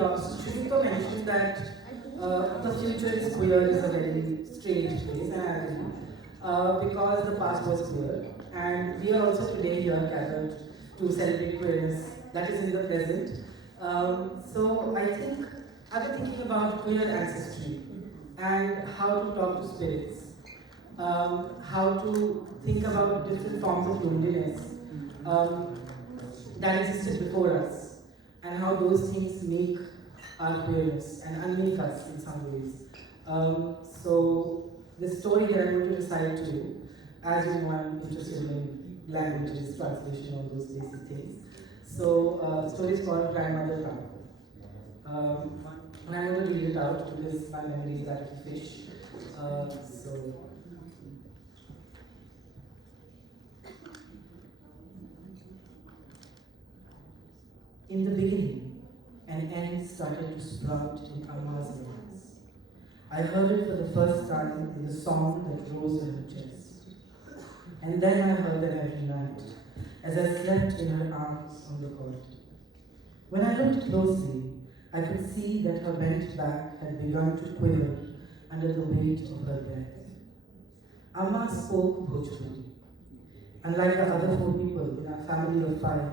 Shubhito mentioned that the future is queer is a very strange place, and I agree, because the past was queer, and we are also today here gathered to celebrate queerness that is in the present. So I think I've been thinking about queer ancestry and how to talk to spirits, how to think about different forms of loneliness um, that existed before us, and how those things make our queerness and unmake us in some ways. So the story that I'm going to recite to you, as you know, I'm interested in languages, translation, all those basic things. So the story is called Grandmother Cow. And I'm going to read it out because my memory is that of a fish. So in the beginning, an ant started to sprout in Amma's lungs. I heard it for the first time in the song that rose in her chest. And then I heard them every night, as I slept in her arms on the cot. When I looked closely, I could see that her bent back had begun to quiver under the weight of her breath. Amma spoke Bhojpuri. Unlike the other four people in our family of five,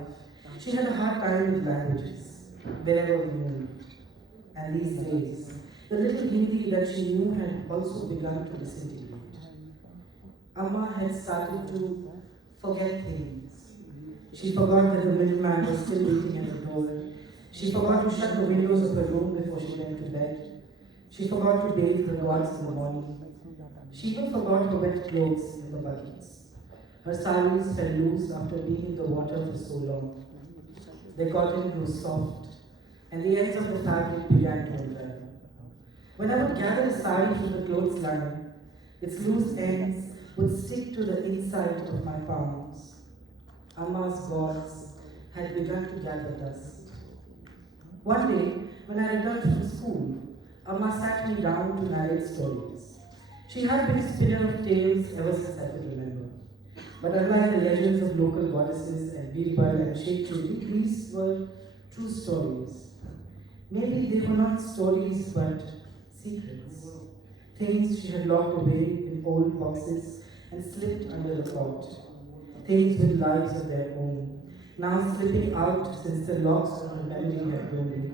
she had a hard time with languages, wherever we moved. And these days, the little Hindi that she knew had also begun to disintegrate. Amma had started to forget things. She forgot that the middleman was still waiting at the door. She forgot to shut the windows of her room before she went to bed. She forgot to bathe her gods in the morning. She even forgot her wet clothes in the buckets. Her saris fell loose after being in the water for so long. The cotton grew soft, and the ends of the fabric began to unravel. When I would gather a sari from the clothesline, its loose ends would stick to the inside of my palms. Amma's gods had begun to gather dust. One day, when I returned from school, Amma sat me down to narrate stories. She had been a spinner of tales ever since I could remember. But unlike the legends of local goddesses and Birbal and Sheikh Chudi, these were true stories. Maybe they were not stories, but secrets. Things she had locked away in old boxes and slipped under the cot. Things with lives of their own, now slipping out since the locks on her memory had grown weak.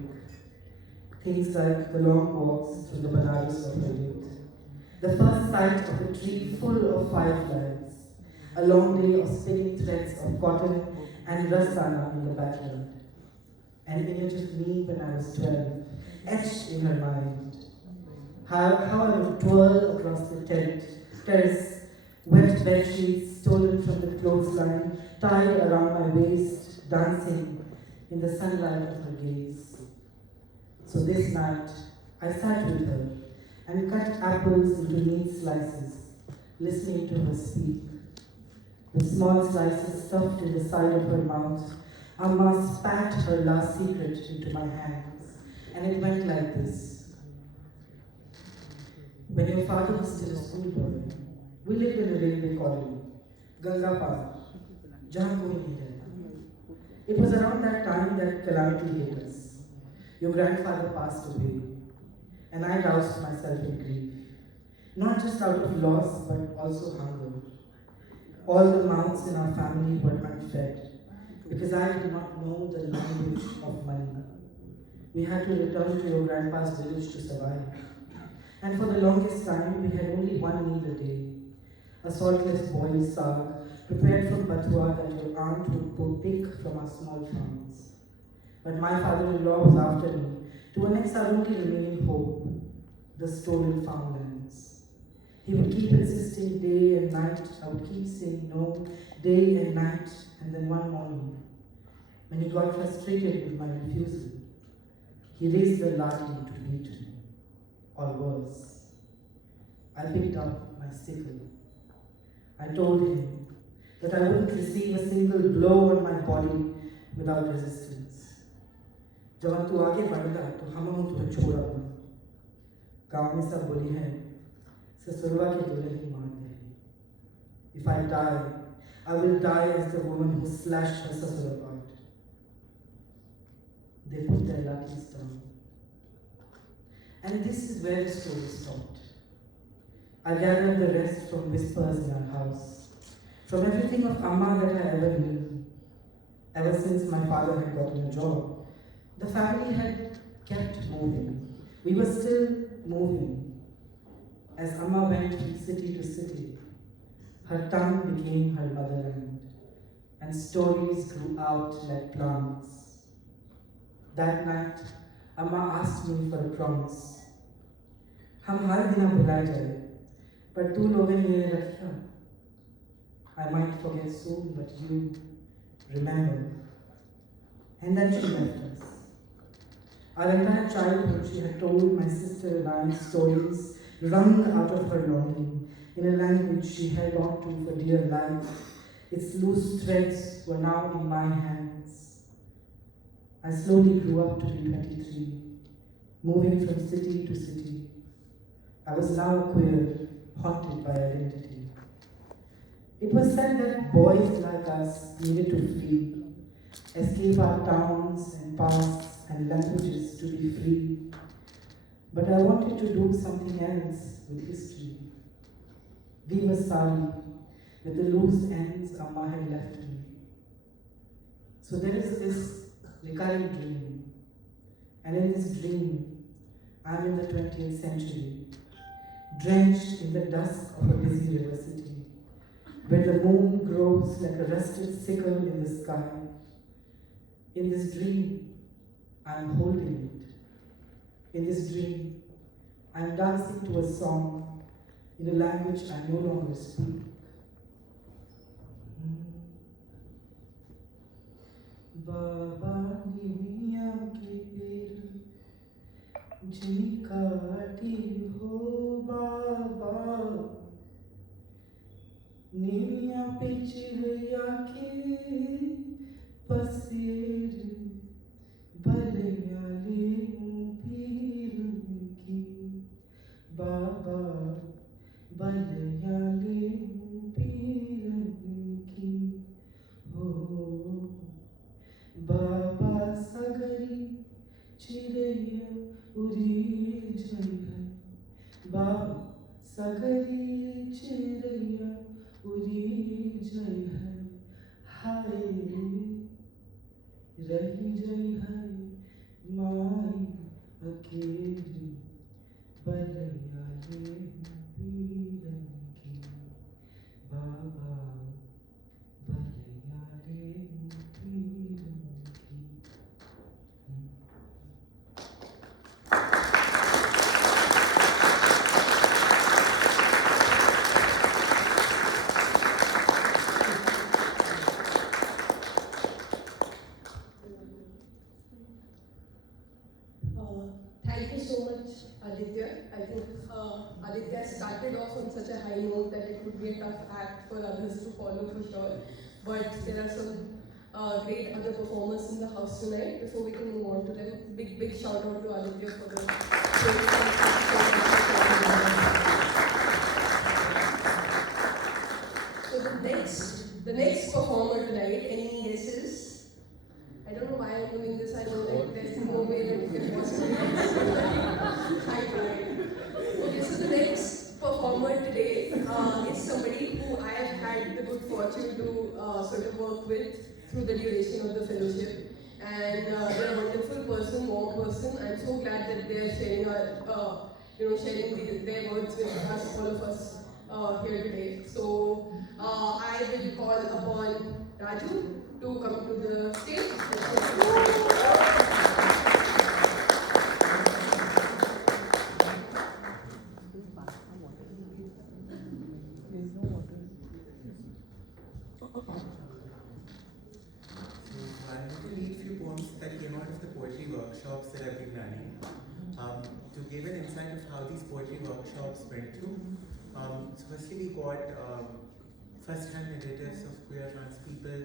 Things like the long walks through the Banaras of her youth, the first sight of a tree full of fireflies, a long day of spinning threads of cotton and rasana in the backyard. An image of me when I was 12, etched in her mind. How I would twirl across the terrace, wet bed sheets stolen from the clothesline, tied around my waist, dancing in the sunlight of her gaze. So this night, I sat with her and cut apples into neat slices, listening to her speak. With small slices stuffed in the side of her mouth, Amma spat her last secret into my hands, and it went like this. When your father was still a schoolboy, we lived in a railway colony, Ganga Par, jahan koi nahi rehta. It was around that time that calamity hit us. Your grandfather passed away, and I doused myself in grief, not just out of loss, but also hunger. All the mouths in our family were unfed, because I did not know the language of money. We had to return to your grandpa's village to survive. And for the longest time, we had only one meal a day, a saltless boiled saag, prepared from batua that your aunt would pick from our small farms. But my father-in-law was after me to annex our only remaining hope, the stolen farmlands. He would keep insisting day and night, I would keep saying no, day and night, and then one morning, when he got frustrated with my refusal, he raised the lathi to beat me, or worse. I picked up my sickle. I told him that I wouldn't receive a single blow on my body without resistance. जब तू आगे बढ़ेगा तो हम तुझे छोड़ेंगे. गांव में सब बोली है ससुरवा के दूल्हे ही मार दे. If I die, I will die as the woman who slashed her sasur apart. They put their lathis down And this is where the story stopped. I gathered the rest from whispers in our house, from everything of Amma that I ever knew. Ever since my father had gotten a job, the family had kept moving. We were still moving. As Amma went from city to city, her tongue became her motherland, and stories grew out like plants. That night, Amma asked me for a promise. हम हर दिन भुलाए जाए, पर तू लोगों ने ये रखा. I might forget soon, but you remember. And then she left us. Our entire childhood, she had told my sister and I stories wrung out of her longing in a language she held on to for dear life. Its loose threads were now in my hands. I slowly grew up to be 23, moving from city to city. I was now queer, haunted by identity. It was said that boys like us needed to flee, escape our towns and pasts and languages to be free. But I wanted to do something else with history. We were sorry with the loose ends Amma had left me. So there is this recurring dream. And in this dream, I'm in the 20th century, drenched in the dusk of a busy river city, where the moon grows like a rusted sickle in the sky. In this dream, I'm holding it. In this dream, I'm dancing to a song in a language I no longer speak. Baba Nimiya ke per jikati ho Baba Nimiya pe chirya ke pasir balayale piran ki Baba balayale piran ki ho Baba sagari chiraya uri jai Baba sagari chiraya uri jai hai rahi jai hai mai akeli balayale piran ki Baba balayale piran ki. Thank you so much, Aditya. I think Aditya started off on such a high note that it would be a tough act for others to follow for sure. But there are some great other performers in the house tonight. Before we can move on to them, big shout out to Aditya for the great So the next performer tonight, any guesses? I don't know why I'm doing this. I know that there's no way that you can possibly guess. I tried. Okay, so the next performer today is somebody who I have had the good fortune to sort of work with through the duration of the fellowship. And they're a wonderful person, warm person. I'm so glad that they're sharing sharing their words with us, all of us here today. So I will call upon Raju to come to the stage. Workshops that I've been running to give an insight of how these poetry workshops went through. So firstly we got first-hand narratives of queer trans people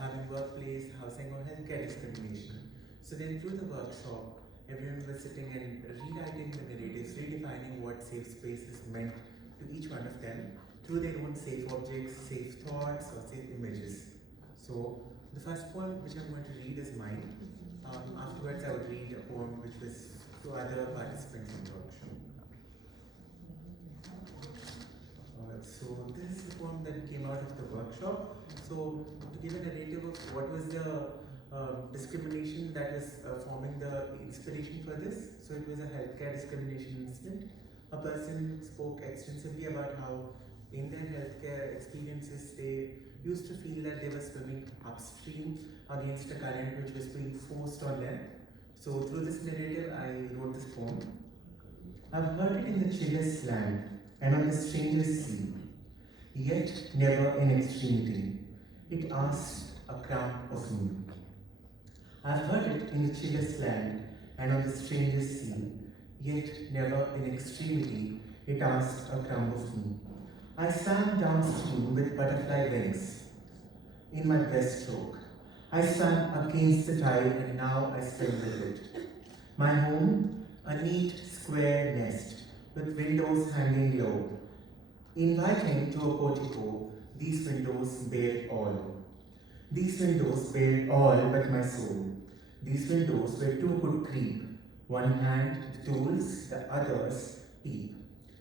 having workplace, housing or healthcare discrimination. So then through the workshop, everyone was sitting and rewriting the narratives, redefining what safe spaces meant to each one of them through their own safe objects, safe thoughts or safe images. So the first poem which I'm going to read is mine. Afterwards I would read a poem which was to other participants in the workshop. So this is the poem that came out of the workshop. So to give a narrative of what was the discrimination that was forming the inspiration for this. So it was a healthcare discrimination incident. A person spoke extensively about how in their healthcare experiences they used to feel that they were swimming upstream against a current which was being forced on them. So through this narrative I wrote this poem. I've heard it in the chillest land and on the strangest sea, yet never in extremity. It asked a crumb of me. I've heard it in the chillest land and on the strangest sea, yet never in extremity. It asked a crumb of me. I swam downstream with butterfly wings in my breaststroke. I swam against the tide and now I swim with it. My home, a neat square nest with windows hanging low. Inviting to a portico, these windows bear all. These windows bear all but my soul. These windows where two could creep, one hand the tools, the others peep,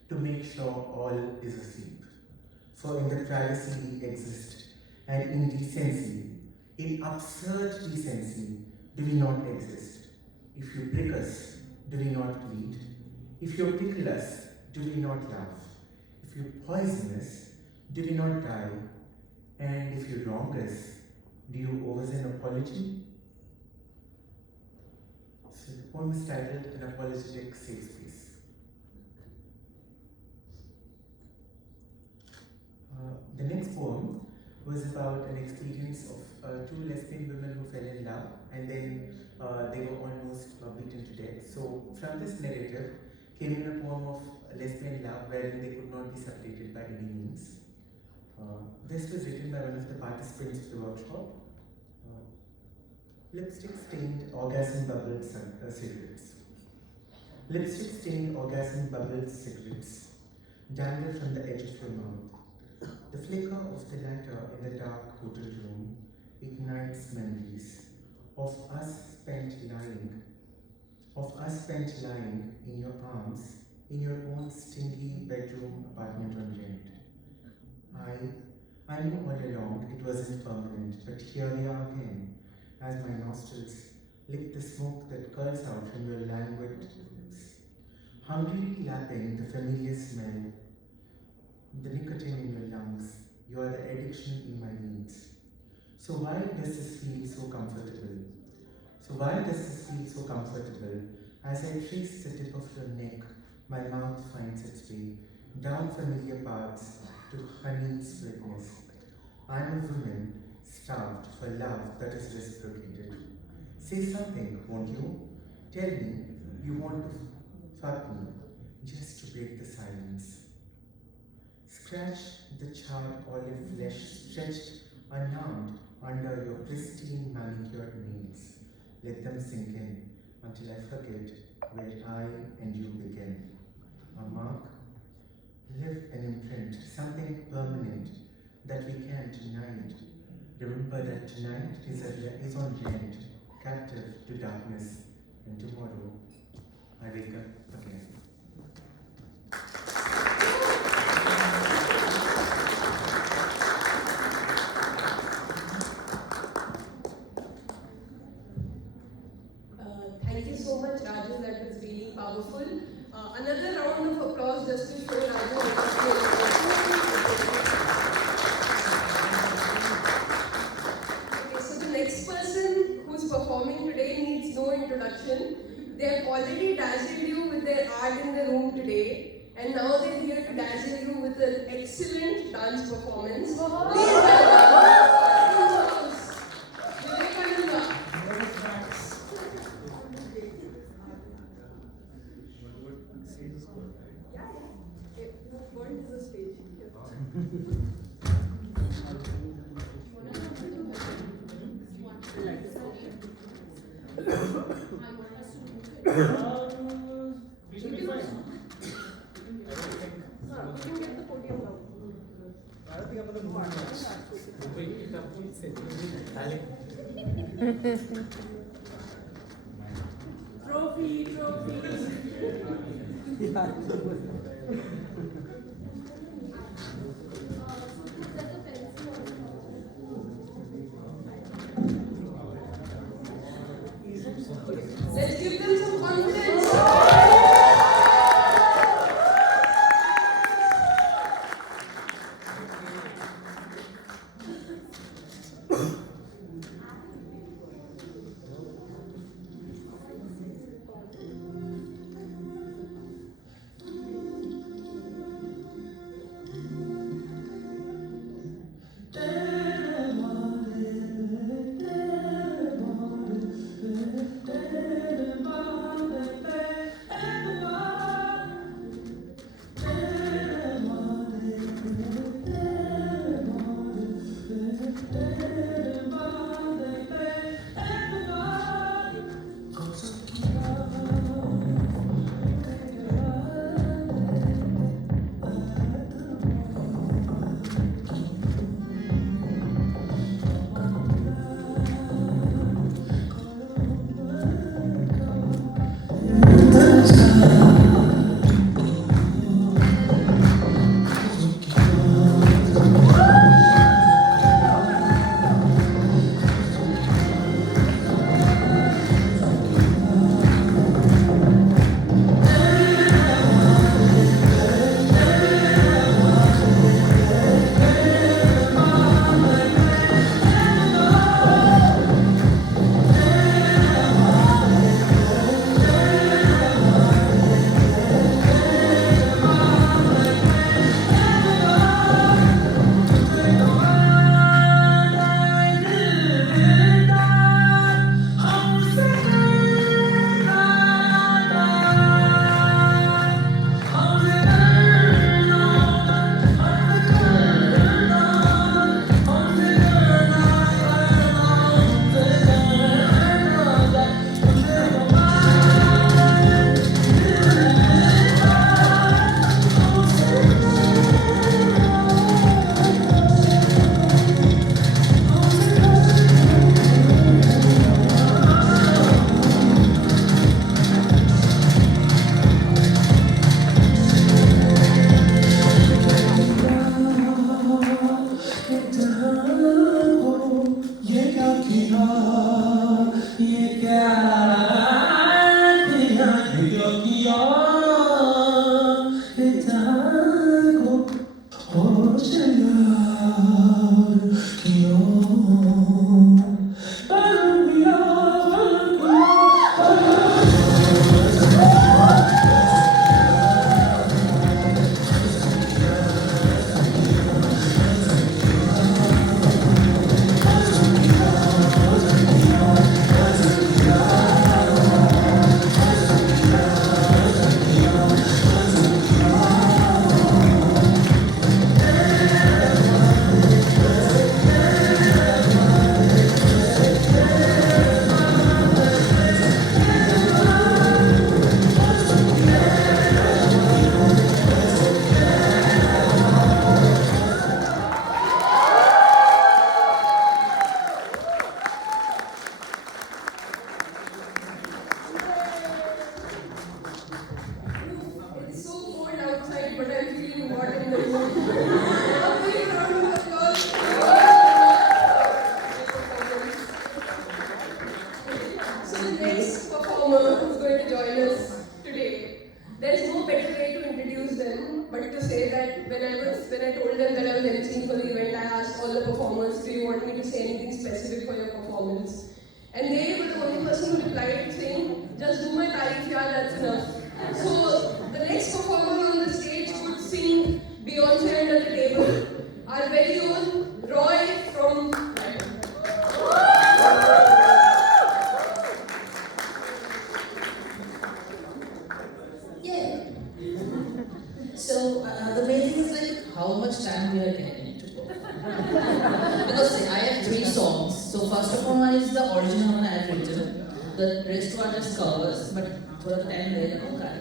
to make sure all is asleep. For in the privacy we exist, and in decency, in absurd decency, do we not exist? If you prick us, do we not bleed? If you tickle us, do we not laugh? If you poison us, do we not die? And if you wrong us, do you owe us an apology? So the poem is titled An Apologetic Safe Space. The next poem was about an experience of two lesbian women who fell in love and then they were almost beaten to death. So from this narrative came in a poem of lesbian love wherein they could not be separated by any means. This was written by one of the participants of the workshop. Lipstick stained orgasm bubbled cigarettes. Lipstick stained orgasm bubbled cigarettes dangle from the edge of your mouth. The flicker of the latter in the dark hotel room ignites memories of us spent lying in your arms in your own stingy bedroom apartment on rent. I knew all along it wasn't permanent, but here we are again, as my nostrils lick the smoke that curls out from your languid lips, hungrily lapping the familiar smell, the nicotine in your lungs. You are the addiction in my veins. So why does this feel so comfortable? As I trace the tip of your neck, my mouth finds its way down familiar paths to honey's sweetness. I'm a woman starved for love that is reciprocated. Say something, won't you? Tell me you want to fuck me, just to break the silence. Scratch the charred olive flesh stretched unharmed under your pristine manicured nails. Let them sink in until I forget where I and you begin. A mark, leave an imprint, something permanent that we can tonight. Remember that tonight is on rent, captive to darkness, and tomorrow I wake up again. Thank you so much, Raju. That was really powerful. Another round of applause just to show Raju. Okay, so the next person who's performing today needs no introduction. They have already dazzled you with their art in the room today, and now they're here to dazzle you with an excellent dance performance. Please welcome Vivekananda. Go into the stage. We should be fine. You can get the podium now. I don't think I'm going to move much. Trophy. Let's give them some confidence. It's so cold outside, but I'm feeling hot in the room. A big round of applause. So the next performer who's going to join us today, there's no better way to introduce them but to say that when I told them that I was emceeing for the event, I asked all the performers, do you want me to say anything specific for your performance? And they were the only person who replied saying, just do my tarif, yaar, that's enough. So the next performer on the stage would sing Beyonce Under the Table. Our very own Roy from Yeah. So the main thing is like how much time we are getting to go. Because see, I have 3 songs. So first of all is the original one I have written. The rest one is covers, but for the time they are okay.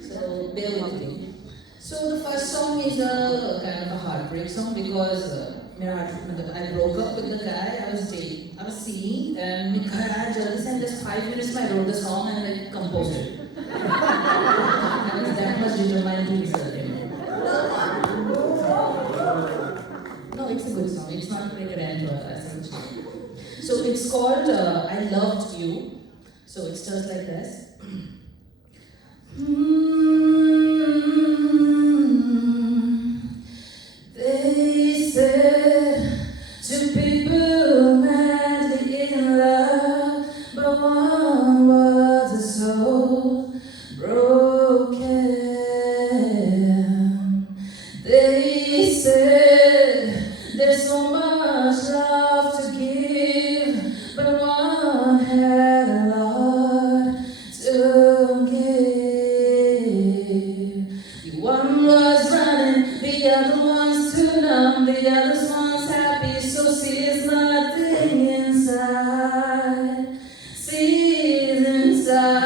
So bear with me. So the first song is a kind of a heartbreak song because I broke up with the guy I was seeing, and I in just 5 minutes I wrote the song and I composed it. I was that much determined to result him. No, it's a good song. It's not like a rant or essentially. So it's called I Loved You. So it's just like this. They said two people madly in love, but one was a soul broken. They said there's so much love to give, but one had a lot to give. One was running, the other one's too numb, the other one's happy, so sees nothing inside. Sees inside.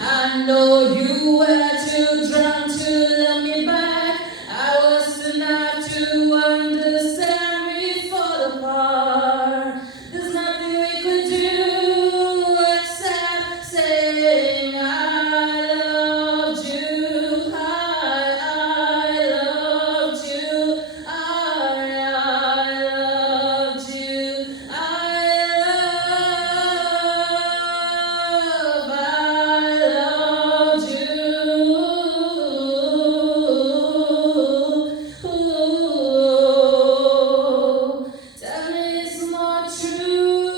I know you were too drunk to love me back. I was too naive to understand we fall apart. There's nothing we could do except saying I loved you. I loved you. I loved you. I loved you. Tell me it's not true,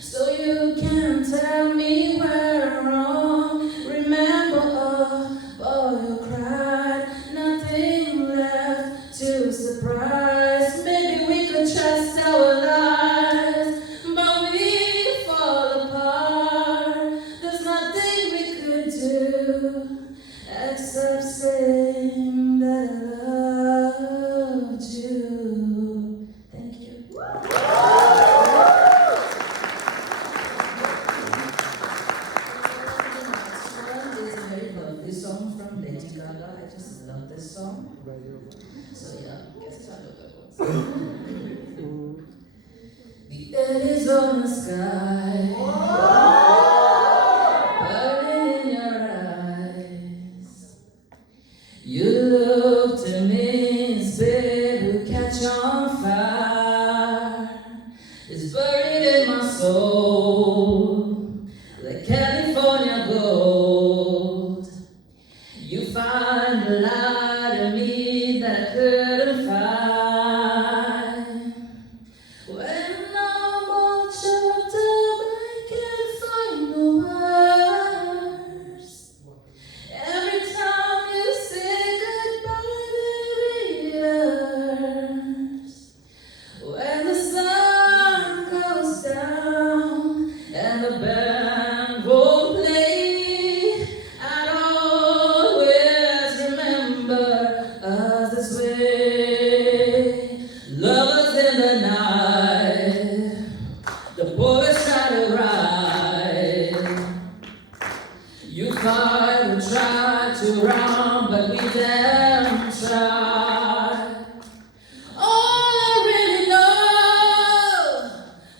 so you can tell me where I'm wrong. Remember, boy, you cried, nothing left to surprise. Maybe we could trust our lives, but we fall apart. There's nothing we could do except saying that I loved you. Thank you. This is a very lovely song from Lady Gaga. I just love this song. So yeah, guess it's not the Arizona sky, burning in your eyes. You look to me and say to catch on fire. It's buried in my soul, like California gold. You find the light in me that I couldn't find. When I'm all choked up, I can't find the words. Every time you say goodbye, baby, it hurts. When the sun goes down and the band won't play, I'd always remember us this way. Lovers in the night, the poets try to write. You thought we tried to run, but we didn't try. All I really know,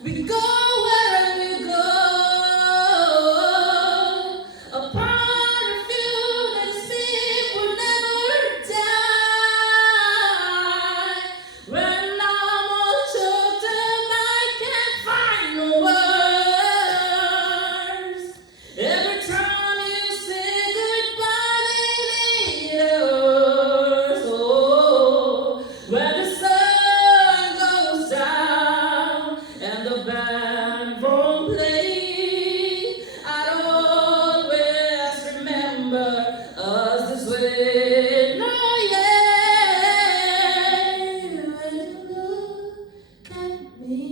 we go wherever you go. A part of you that is me will never die. When I'm all choked up, I can't find no words. Every time you say goodbye, baby, it hurts. Oh, when the sun goes down and the band won't play, I'd always remember us this way. No, yeah, when you look at me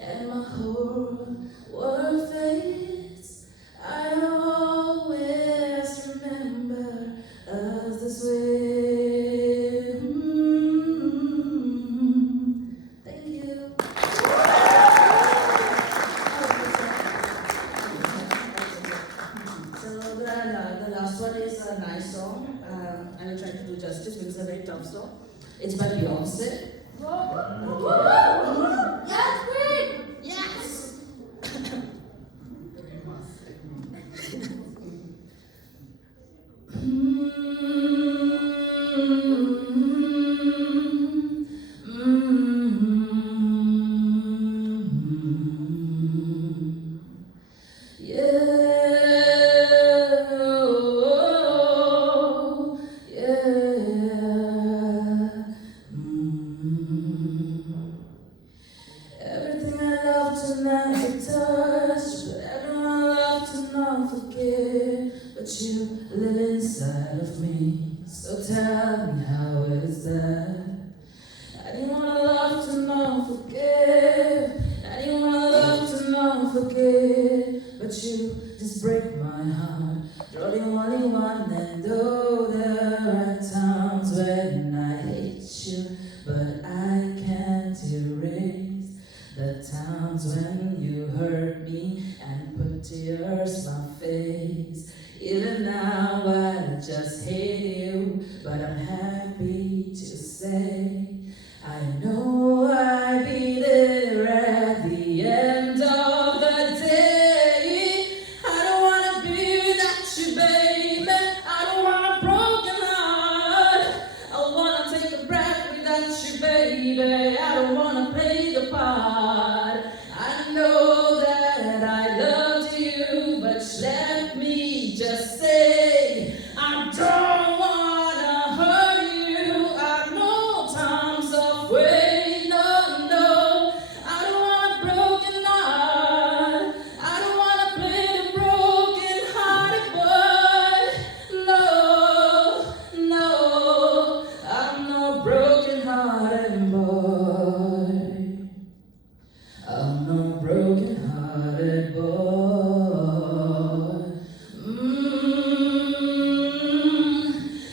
and my whole world fades, I always remember us this way. Thank you. It's by Beyonce. Yeah, great! Yes! Everything I love to never touch, but everyone I love to not forget. But you live inside of me, so tell me how is that? Anyone I love to not forget, anyone I love to not forget. But you just break my heart, you're the only one that know there are times when I hate you, but I can't erase the times when you hurt me and put tears on my face. Even now I just hate you, but I'm happy to say I know I'll be there at the end of the day. I don't wanna be without you, baby. I don't want a broken heart. I wanna take a breath without you, baby. I don't wanna play the part. I know that I loved you, but let me just say I don't wanna hurt you. I know times of way, no, no. I don't want a broken heart. I don't wanna play the broken hearted boy. No, no, I'm no broken hearted boy. I'm no broken hearted boy.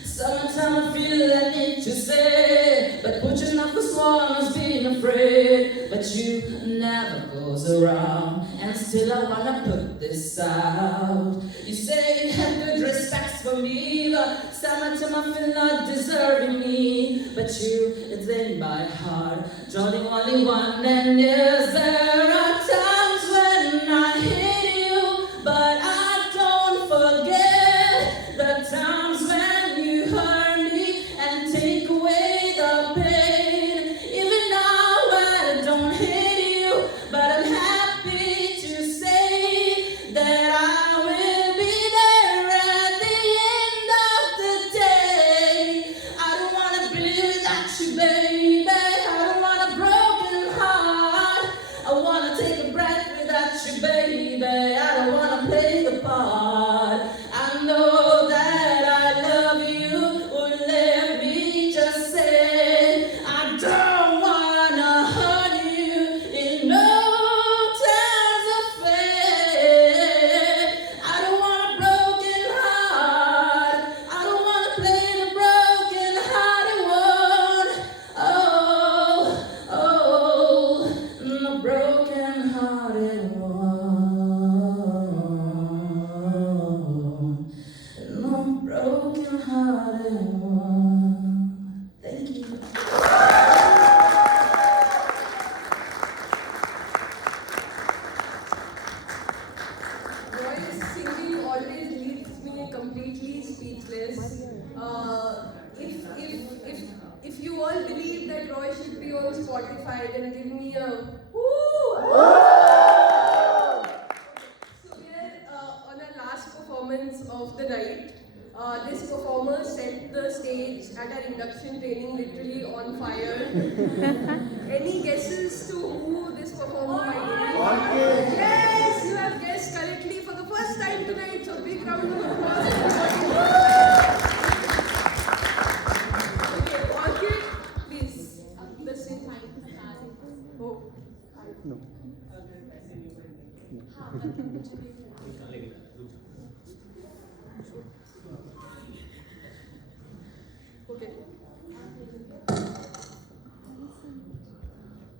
Summertime I feel I need to say, but pushing off the swan is being afraid. But you never goes around, and still I wanna put this out. You say you have good respect for me, but summertime I feel not deserving me. But you, it's in my heart, you're the only one, and yes, there are times when I hate you, but I don't forget the times when you hurt me and take away the pain. Even now I don't hate you, but I'm happy to say that I will be there at the end of the day. I don't wanna be without you, baby. I don't want a broken heart. I wanna take a breath without you, baby. I don't wanna play the part. I know that I love you. Well, let me just say I don't wanna hurt you in no terms of fate. I don't want a broken heart. I don't wanna play the broken hearted one. Oh, oh, the broken hearted one. No broken hearted one. Thank you. Roy's singing always leaves me completely speechless. If you all believe that Roy should be on Spotify, then give me a woo! So we are on our last performance of the night. This performer set the stage at our induction training literally on fire. Any guesses to who this performer might be? Yes, you have guessed correctly for the first time tonight. So big round of applause. Okay, Orchid, please. The same. Oh. Okay.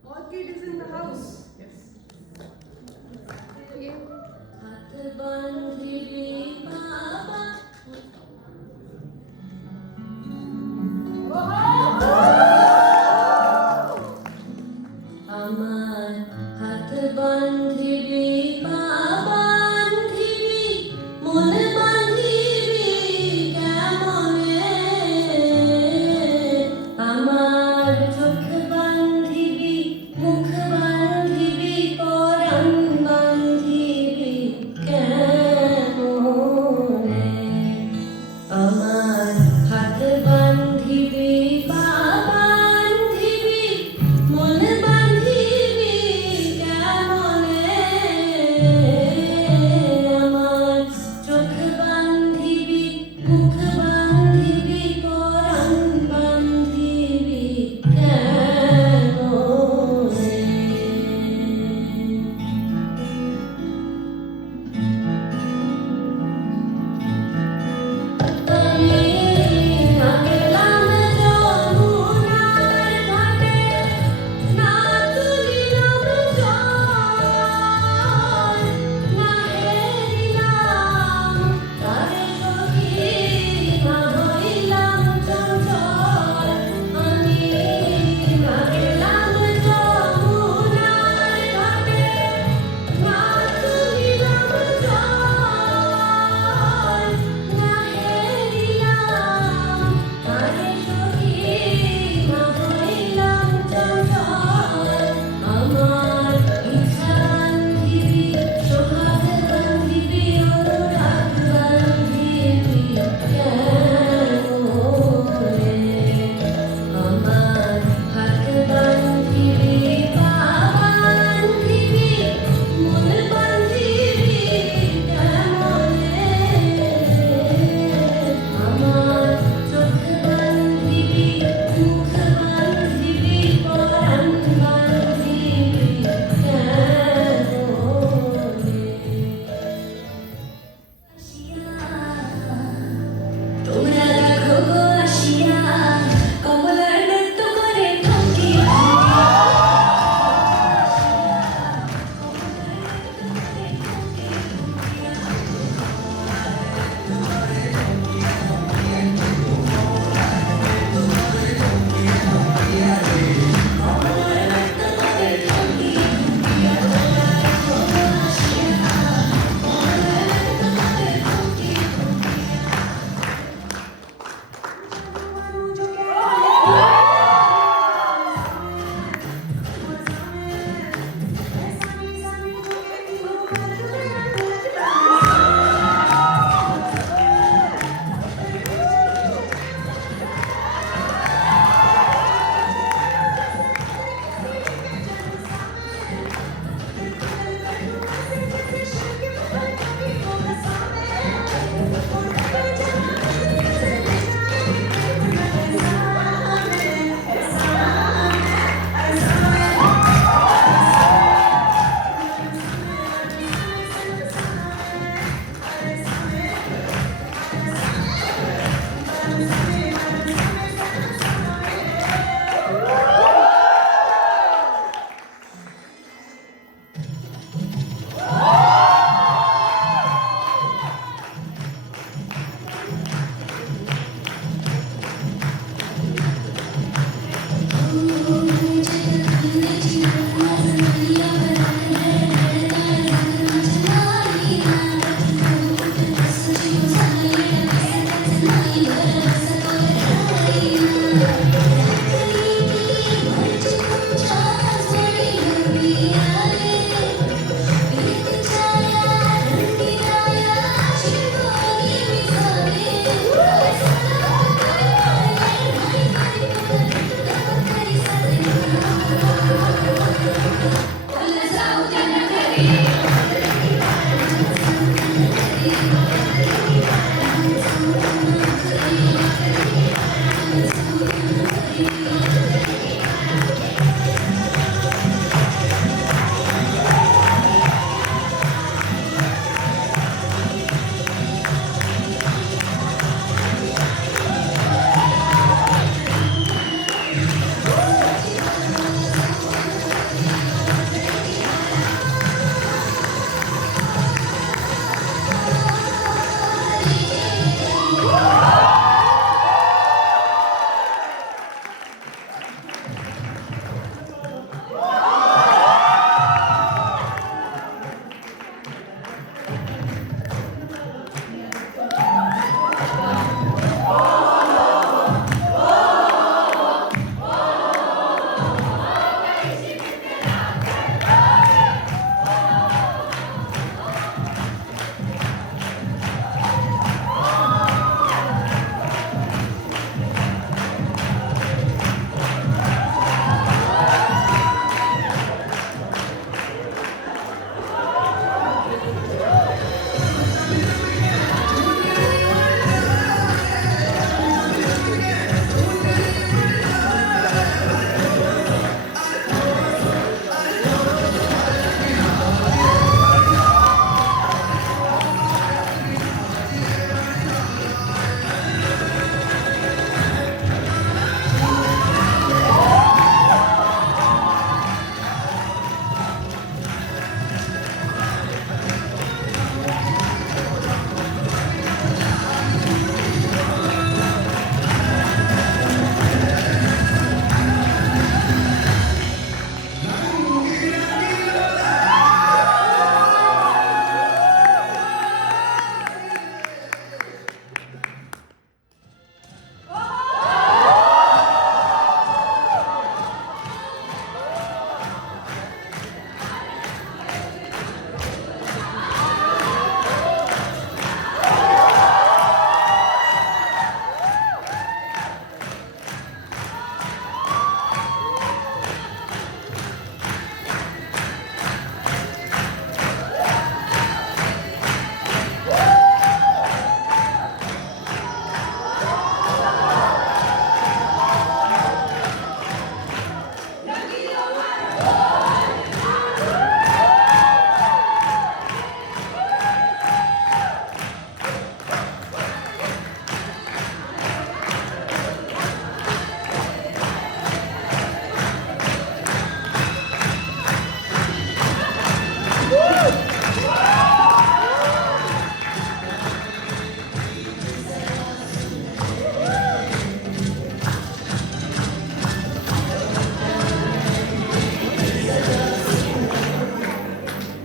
Orchid is in the house. Yes. Okay. Oh!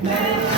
मैं